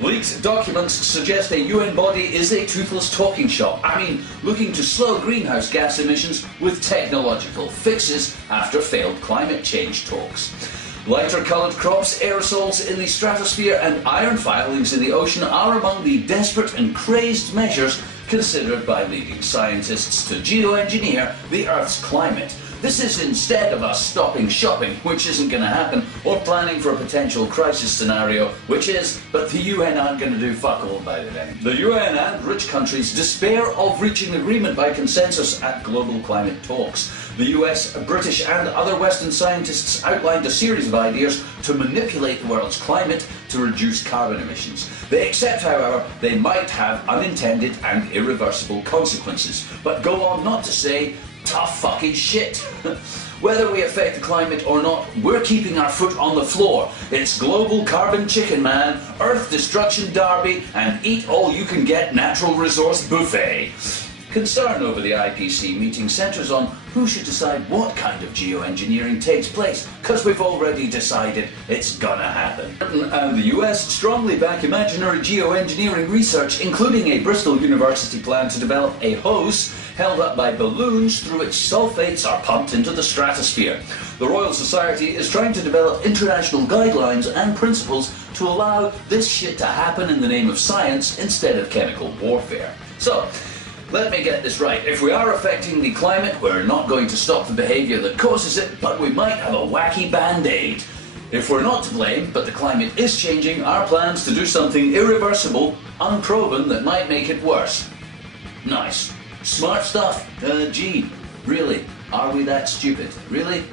Leaked documents suggest a UN body is a toothless talking shop. I mean, looking to slow greenhouse gas emissions with technological fixes after failed climate change talks. Lighter coloured crops, aerosols in the stratosphere and iron filings in the ocean are among the desperate and crazed measures considered by leading scientists to geoengineer the Earth's climate. This is instead of us stopping shopping, which isn't going to happen, or planning for a potential crisis scenario, which is, but the UN aren't going to do fuck all about it anyway. The UN and rich countries despair of reaching agreement by consensus at global climate talks. The US, British and other Western scientists outlined a series of ideas to manipulate the world's climate to reduce carbon emissions. They accept, however, they might have unintended and irreversible consequences, but go on not to say tough fucking shit. Whether we affect the climate or not, we're keeping our foot on the floor. It's global carbon chicken man, earth destruction derby, and eat all you can get natural resource buffet. Concern over the IPC meeting centres on who should decide what kind of geoengineering takes place, because we've already decided it's gonna happen. Britain and the US strongly back imaginary geoengineering research, including a Bristol University plan to develop a hose held up by balloons through which sulfates are pumped into the stratosphere. The Royal Society is trying to develop international guidelines and principles to allow this shit to happen in the name of science instead of chemical warfare. So, let me get this right. If we are affecting the climate, we're not going to stop the behaviour that causes it, but we might have a wacky band-aid. If we're not to blame, but the climate is changing, our plans to do something irreversible, unproven, that might make it worse. Nice. Smart stuff. Gee, really, are we that stupid? Really?